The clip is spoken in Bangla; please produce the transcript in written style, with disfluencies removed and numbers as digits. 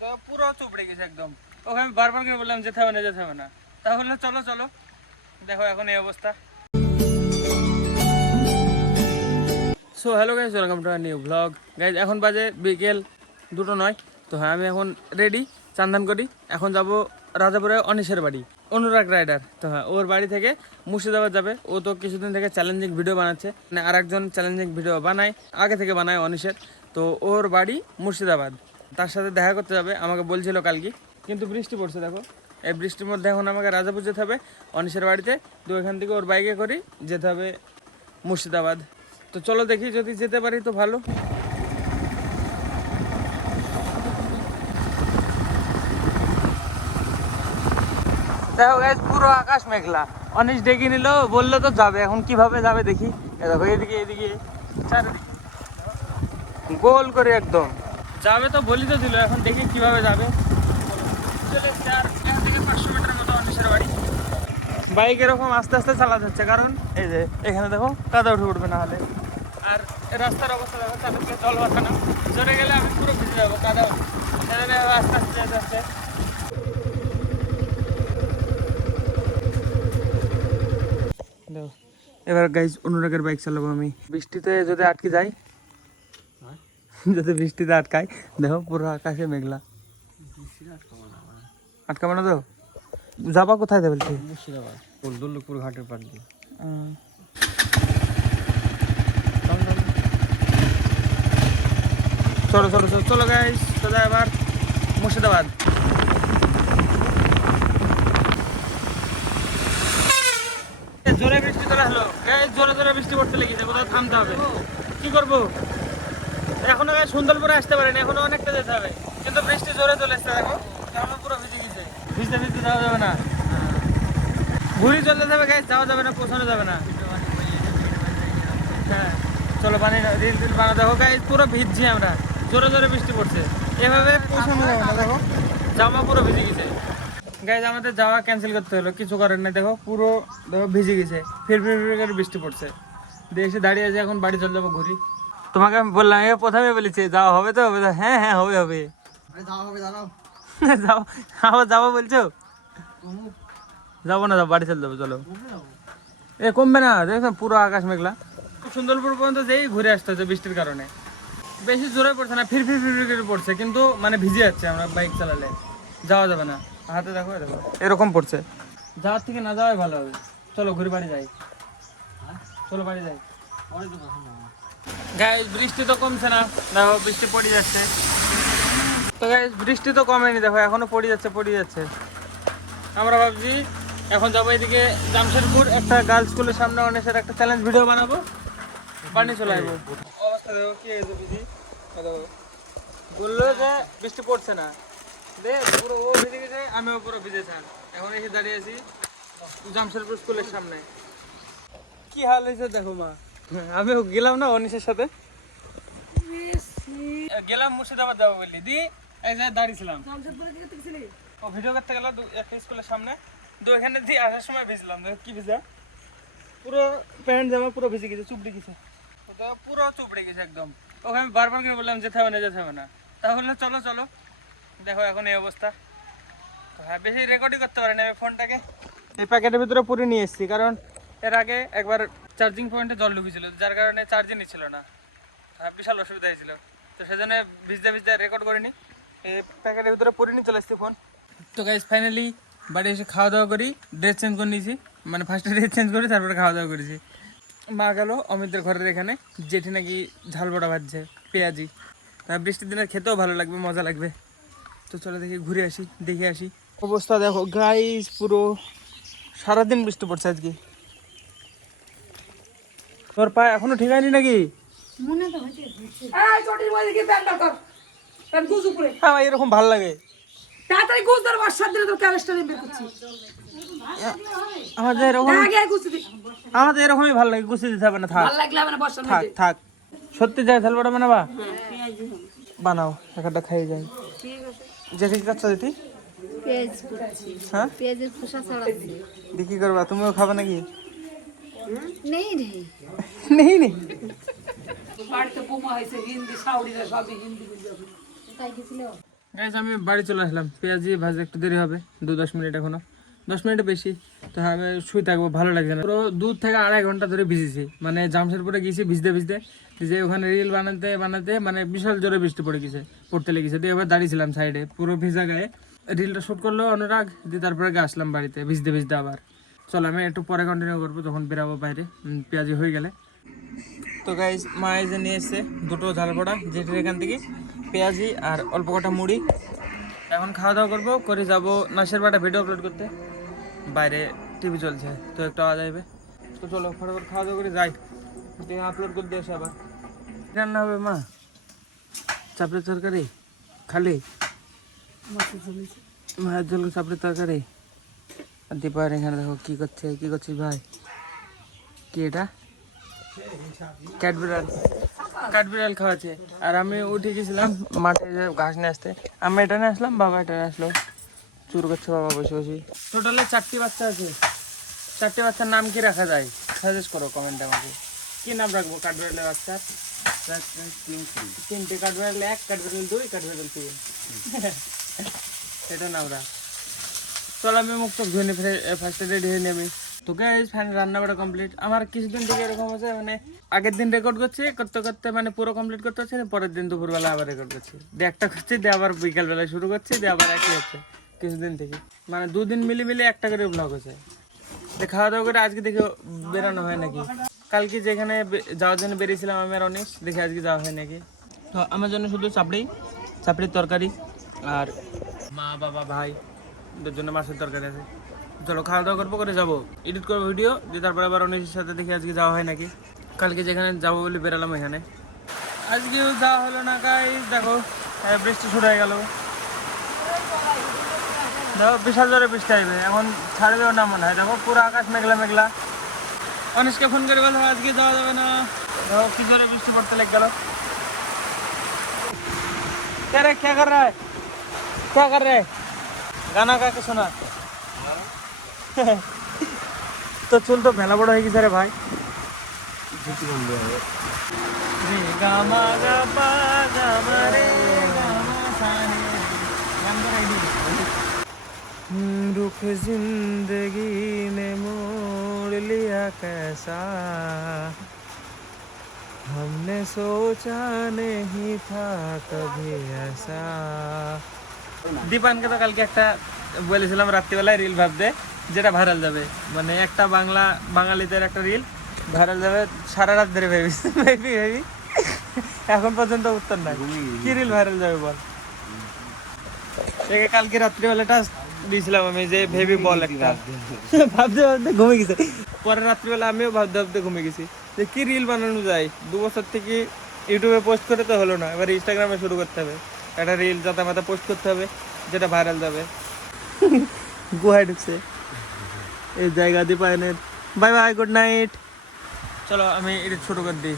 তো পুরো চুপড়ে গেছে একদম। ওকে আমি বারবার করে বললাম যেতে হবে না, তাহলে চলো চলো। দেখো এখন এই অবস্থা। So hello guys, welcome to our new blog. Guys এখন বাজে বিকেল 2:09। তো হ্যাঁ, আমি এখন রেডি, চান্দান করি। এখন যাব রাজাপুরে অনিশের বাড়ি, অনুরাগ রাইডার। তো হ্যাঁ, ওর বাড়ি থেকে মুর্শিদাবাদ যাবে। ও তো কিছুদিন থেকে চ্যালেঞ্জিং ভিডিও বানাচ্ছে, মানে আর একজন চ্যালেঞ্জিং ভিডিও বানায়, আগে থেকে বানায় অনিশের। তো ওর বাড়ি মুর্শিদাবাদ, তার সাথে দেখা করতে যাবে। আমাকে বলছিল কালকে, কিন্তু বৃষ্টি পড়ছে। দেখো এই বৃষ্টির মধ্যে এখন আমাকে রাজাপুর যেতে হবে অনিশের বাড়িতে। তো এখান থেকে ওর বাইকে করি যেতে হবে মুর্শিদাবাদ। তো চলো দেখি, যদি যেতে পারি তো ভালো। দেখো গাইস, পুরো আকাশ মেঘলা। অনিশ ডেকে নিল, বললো তো যাবে। এখন কিভাবে যাবে দেখি। দেখো এদিকে এদিকে চারিদিকে গোল করে একদম যাবে। তো বলি তো দিল, এখন দেখি কিভাবে যাবে। চলে এসছে আর এখান থেকে 500 মিটার মতো অনিশের বাড়ি। বাইক এরকম আস্তে আস্তে চালাতে হচ্ছে, কারণ এই যে এখানে দেখো কাদা উঠে উঠবে না হলে। আর রাস্তার অবস্থা দেখো, চারদিকে জল বাঁধানো। চলে গেলে আমি পুরো ভিজে যাবো, কাদা আস্তে আস্তে যেতে হচ্ছে। দেখো এবার গাইজ অনুরাগের বাইক চালাবো আমি। বৃষ্টিতে যদি আটকে যাই, যদি বৃষ্টিতে আটকাই, দেখো পুরো আকাশে মেঘলা। আটকাবো না তো? যাবা কোথায় যাবে? মুর্শিদাবাদ, দৌলতপুর ঘাটের পাশ দিয়ে। চলো চলো চলো চলো গাইস, সোজা এবার মুর্শিদাবাদ। জোরে বৃষ্টি চলে আসলো গাইস, জোরে জোরে বৃষ্টি পড়তে লেগেছে। কোথাও থামতে হবে, কি করবো? এখনো গাইস সুন্দরপুরে আসতে পারিনি, এখনো অনেকটা যেতে হবে। কিন্তু বৃষ্টি জোরে চলে এসছে, দেখো কেমন পুরো ভিজে গেছে। ভিজতে ভিজতে যাওয়া যাবে না, ঘুরি চলতে যাবে গাইস, যাওয়া যাবে না, পৌঁছানো যাবে না। হ্যাঁ চলো, পানি রিল টিল বানা। দেখো গাইস পুরো ভিজছি আমরা, জোরে জোরে বৃষ্টি পড়ছে, এভাবে পৌঁছানো যাবে না। দেখো জামা পুরো ভিজে গেছে গাইস, আমাদের যাওয়া ক্যান্সেল করতে হলো, কিছু করার নাই। দেখো পুরো দেখো ভিজে গেছে, ফির ফির ফির করে বৃষ্টি পড়ছে। দেশে দাঁড়িয়ে আছে, এখন বাড়ি চলে যাবো ঘুরি। তোমাকে আমি বললাম, প্রথমে বলেছি যাওয়া হবে তো? হ্যাঁ হ্যাঁ হবে হবে। যাও, আবার যাবো বলছো? যাবো না, যাবো, বাড়ি চলে যাবো। চলো, এ কমবে না, দেখো পুরো আকাশ মেঘলা। সুন্দরপুর পর্যন্ত যেই ঘুরে আসতে হচ্ছে বৃষ্টির কারণে। বেশি জোরে পড়ছে না, ফির ফির ফির করে পড়ছে, কিন্তু মানে ভিজে যাচ্ছে। আমরা বাইক চালালে যাওয়া যাবে না। হাতে দেখো দেখো এরকম পড়ছে, যাওয়ার থেকে না যাওয়াই ভালো হবে। চলো ঘুরে বাড়ি যাই, চলো বাড়ি যাই। গাইস বৃষ্টি তো কমছে না, দেখো বৃষ্টি পড়ে যাচ্ছে। তো গাইস বৃষ্টি তো কমেনি, দেখো এখনো পড়ে যাচ্ছে। আমরা ভাবছি এখন যাবো এদিকে জামশেদপুর, একটা গার্লস স্কুলের সামনে অনেকের একটা চ্যালেঞ্জ ভিডিও বানাবো, পানি চলে আসবো। অবস্থা দেখো কি হয়েছে বুঝি। বললো যে বৃষ্টি পড়ছে না, দে পুরো ও ভিজে গেছে, আমিও পুরো ভিজেছিলাম। এখন এসে দাঁড়িয়ে আছি জামশেদপুর স্কুলের সামনে। কি হাল হয়েছে দেখো মা। আমিও গেলাম না অনিশের সাথে, গেলাম মুর্শিদাবাদ যাবো বললি দি, এক জায়গায় দাঁড়িয়েছিলাম। ও ভিডিও করতে গেল একটা স্কুলের সামনে, তো এখানে দিয়ে আসার সময় ভিজলাম। কি ভিজা, পুরো প্যান্ট জামা পুরো ভিজে গেছে, চুপড়ে গেছে, পুরো চুপড়ে গেছে একদম। ওকে আমি বারবার করে বললাম যেতে হবে না, তাহলে চলো চলো। দেখো এখন এই অবস্থা। হ্যাঁ, বেশি রেকর্ডই করতে পারি না ফোনটাকে। এই প্যাকেটের ভিতরে পুরে নিয়ে এসেছি, কারণ এর আগে একবার চার্জিং পয়েন্টে জল ঢুকেছিল, যার কারণে চার্জই নিচ্ছিল না। হ্যাঁ, বিশাল অসুবিধা হয়েছিল। তো সেজন্য ভিজতে ভিজতে রেকর্ড করিনি, এই প্যাকেটের ভিতরে পুরে নিয়ে চলে এসেছি ফোন। তো গাইস ফাইনালি বাড়ি এসে খাওয়া দাওয়া করি, ড্রেস চেঞ্জ করে নিয়েছি। মানে ফার্স্টে ড্রেস চেঞ্জ করি, তারপরে খাওয়া দাওয়া করেছি। মা গেল অমিতদের ঘরের এখানে, জেঠি নাকি ঝাল বড়া ভাজছে পেঁয়াজি। বৃষ্টির দিনে খেতেও ভালো লাগবে, মজা লাগবে। তো চলো দেখি ঘুরে আসি, দেখে আসি। অবস্থা দেখো গাইস, পুরো সারাদিন বৃষ্টি পড়ছে আজকে। তোর পা এখনো ঠিক হয়নি নাকি? হ্যাঁ এরকম ভালো লাগে। আমাদের এরকমই ভালো লাগে, গুছিয়ে দিতে হবে না। থাক থাক থাক, সত্যি যাই ঝাল বড়া বানাবা? বানাও, একটা খাই যাই। জেঠি কি খাচ্ছ জেঠি? হ্যাঁ দেখি করবা, তুমিও খাবে নাকি? নেই নেই গাইস আমি বাড়ি চলে আসলাম, পেঁয়াজি ভাজতে একটু দেরি হবে, 2-10 মিনিট, এখনো 10 মিনিটের বেশি। তো হ্যাঁ, আমি শুয়ে থাকবো, ভালো লাগছে না। পুরো 2 থেকে 2.5 ঘন্টা ধরে ভিজেছি, মানে জামশেদপুরে গেছি ভিজতে ভিজতে, যে ওখানে রিল বানাতে বানাতে মানে বিশাল জোরে বৃষ্টি পড়তে লেগেছে। দিয়ে এবার দাঁড়িয়েছিলাম সাইডে পুরো ভিজা গায়ে, রিলটা শ্যুট করলো অনুরাগ, দিয়ে তারপরে আসলাম বাড়িতে ভিজতে ভিজতে আবার। চলো আমি একটু পরে কন্টিনিউ করবো, তখন বেরাবো বাইরে পেঁয়াজি হয়ে গেলে। তো গাইজ মা এই যে নিয়ে এসছে 2টো ঝালপড়া জেঠির এখান থেকে, পেঁয়াজি আর অল্প কটা মুড়ি। এখন খাওয়া দাওয়া করবো, করে যাবো নাসের বাটা ভিডিও আপলোড করতে, বাইরে টিভি চলছে তো একটু আওয়াজ আসবে। তো চলো ফটাফট খাওয়া দাওয়া করে যাই, দিয়ে আপলোড করতে এসে আবার। রান্না হবে মা? চাপড়ির তরকারি খালি, মায়ের জল চাপড়ির তরকারি। আর দীপার এখানে দেখো কি করছিস ভাই? কি এটা? কাঠবিড়াল খাওয়াচ্ছে। আর আমি উঠে গেছিলাম মাঠে ঘাস নিয়ে আসতে, আমি এটা নিয়ে আসলাম, বাবা এটা নিয়ে আসলো, চুর করছে বাবা বসে বসে। টোটালে 4টি বাচ্চা আছে। 4টি বাচ্চার নাম কি রাখা যায় সাজেস্ট করো কমেন্টে আমাকে, কি নাম রাখবো কাঠবিড়ালের বাচ্চার? 3টে, কাঠবিড়াল 1, কাঠবিড়াল 2, কাঠবিড়াল 3 এটা নাম রাখ। চলো আমি মুখ তো ধুয়ে নিয়ে ফার্স্টে রেডি হয়ে নেবে। তো গাইস ফাইনাল রান্না বাড়া কমপ্লিট। আমার কিছুদিন থেকে এরকম হচ্ছে, মানে আগের দিন রেকর্ড করতে করতে মানে পুরো কমপ্লিট করতে হচ্ছে, পরের দিন দুপুরবেলা আবার রেকর্ড করছি, দিয়ে একটা করছি, দিয়ে আবার বিকালবেলা শুরু করছি, দিয়ে আবার একই হচ্ছে কিছুদিন থেকে, মানে 2 দিন মিলে একটা করে ব্লগ হচ্ছে। খাওয়া দাওয়া করে আজকে দেখে বেরোনো হয় নাকি। কালকে যেখানে যাওয়ার জন্য বেরিয়েছিলাম আমি আর অনিশ, দেখে আজকে যাওয়া হয় নাকি। তো আমার জন্য শুধু চাপড়ির তরকারি, আর মা বাবা ভাই ওদের জন্য মাছের তরকারি আছে। চলো খাওয়া দাওয়া করবো, করে যাবো, এডিট করবো ভিডিও, দিয়ে তারপরে আবার অনিশের সাথে দেখি আজকে যাওয়া হয় নাকি। কালকে যেখানে যাবো বলে বেরালাম এখানে, আজকেও যাওয়া হলো না। গাইস দেখো বৃষ্টি শুরু হয়ে গেল, দেখো বিশাল জোরে বৃষ্টি আসবে, এখন ছাড়বেও না মনে হয়। দেখো পুরো আকাশ মেঘলা মেঘলা। অনিশকে ফোন করে বলো আজকে যাওয়া যাবে না, দেখো কি জোরে বৃষ্টি পড়তে লেগে গেল। क्या कर रहा है गाना गा के सुना तो चुल तो भेला बड़ा होगी सारे भाई। रुख जिंदगी ने मोड़ लिया कैसा, हमने सोचा नहीं था कभी ऐसा। দীপানকে তো কালকে একটা বলেছিলাম রাত্রিবেলায় রিল ভাবতে, যেটা ভাইরাল যাবে, মানে একটা বাঙালিদের একটা রিল ভাইরাল যাবে। সারা রাত ধরে ভেবি এখন পর্যন্ত উত্তর নাই, কি রিল ভাইরাল যাবে বল। কালকে রাত্রিবেলাটা দিয়েছিলাম আমি যে ভেবি বল একটা, ভাবতে ভাবতে ঘুমে গেছে। পরে রাত্রিবেলা আমিও ভাবতে ভাবতে ঘুমে গেছি যে কি রিল বানানো যায়। 2 বছর থেকে ইউটিউবে পোস্ট করে তো হলো না, এবার ইনস্টাগ্রামে শুরু করতে হবে, একটা রিল যাতে মাথা পোস্ট করতে হবে যেটা ভাইরাল যাবে। গুহায় ঢুকছে এই জায়গা দিয়ে পায়নের। Bye bye, good night. চলো আমি এটা ছোট করে দিই।